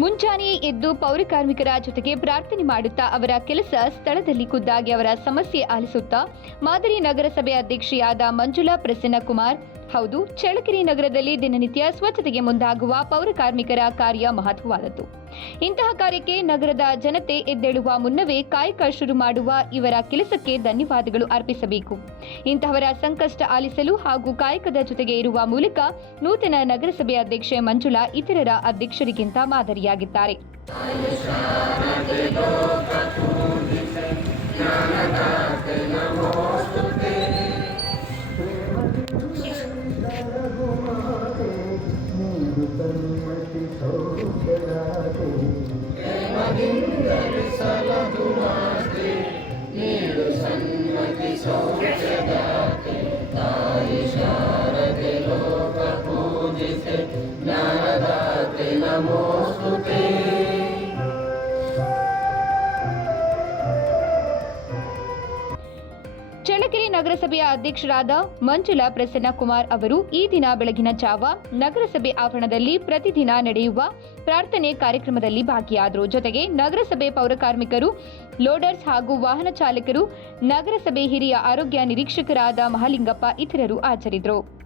ಖುದ್ದು ಎದ್ದು ಪೌರಕಾರ್ಮಿಕರ ಜೊತೆಗೆ ಪ್ರಾರ್ಥನೆ ಮಾಡುತ್ತಾ ಅವರ ಕೆಲಸ ಸ್ಥಳದಲ್ಲಿ ಖುದ್ದಾಗಿ ಅವರ ಸಮಸ್ಯೆ ಆಲಿಸುತ್ತಾ ಮಾದರಿ ನಗರಸಭೆ ಅಧ್ಯಕ್ಷೆಯಾದ ಮಂಜುಳಾ ಪ್ರಸನ್ನ ಕುಮಾರ್ ಹೌದು, ಚಳ್ಳಕೆರೆ ನಗರದಲ್ಲಿ ದಿನನಿತ್ಯ ಸ್ವಚ್ಛತೆಗೆ ಮುಂದಾಗುವ ಪೌರ ಕಾರ್ಮಿಕರ ಕಾರ್ಯ ಮಹತ್ವವಾದದ್ದು. ಇಂತಹ ಕಾರ್ಯಕ್ಕೆ ನಗರದ ಜನತೆ ಎದ್ದೇಳುವ ಮುನ್ನವೇ ಕಾಯಕ ಶುರು ಮಾಡುವ ಇವರ ಕೆಲಸಕ್ಕೆ ಧನ್ಯವಾದಗಳು ಅರ್ಪಿಸಬೇಕು. ಇಂತಹವರ ಸಂಕಷ್ಟ ಆಲಿಸಲು ಹಾಗೂ ಕಾಯಕದ ಜೊತೆಗೆ ಇರುವ ಮೂಲಕ ನೂತನ ನಗರಸಭೆ ಅಧ್ಯಕ್ಷೆ ಮಂಜುಳಾ ಇತರರ ಅಧ್ಯಕ್ಷರಿಗಿಂತ ಮಾದರಿಯಾಗಿದ್ದಾರೆ. शारदे लोकपूजिते ज्ञानदाते नमोऽस्तु ते ಚಳ್ಳಕೆರೆ ನಗರಸಭೆಯ ಅಧ್ಯಕ್ಷರಾದ ಮಂಜುಳಾ ಪ್ರಸನ್ನ ಕುಮಾರ್ ಅವರು ಈ ದಿನ ಬೆಳಗಿನ ಜಾವ ನಗರಸಭೆ ಆವರಣದಲ್ಲಿ ಪ್ರತಿದಿನ ನಡೆಯುವ ಪ್ರಾರ್ಥನೆ ಕಾರ್ಯಕ್ರಮದಲ್ಲಿ ಭಾಗಿಯಾದರು. ಜೊತೆಗೆ ನಗರಸಭೆ ಪೌರಕಾರ್ಮಿಕರು ಲೋಡರ್ಸ್ ಹಾಗೂ ವಾಹನ ಚಾಲಕರು, ನಗರಸಭೆ ಹಿರಿಯ ಆರೋಗ್ಯ ನಿರೀಕ್ಷಕರಾದ ಮಹಾಲಿಂಗಪ್ಪ ಇತರರು ಹಾಜರಿದ್ದರು.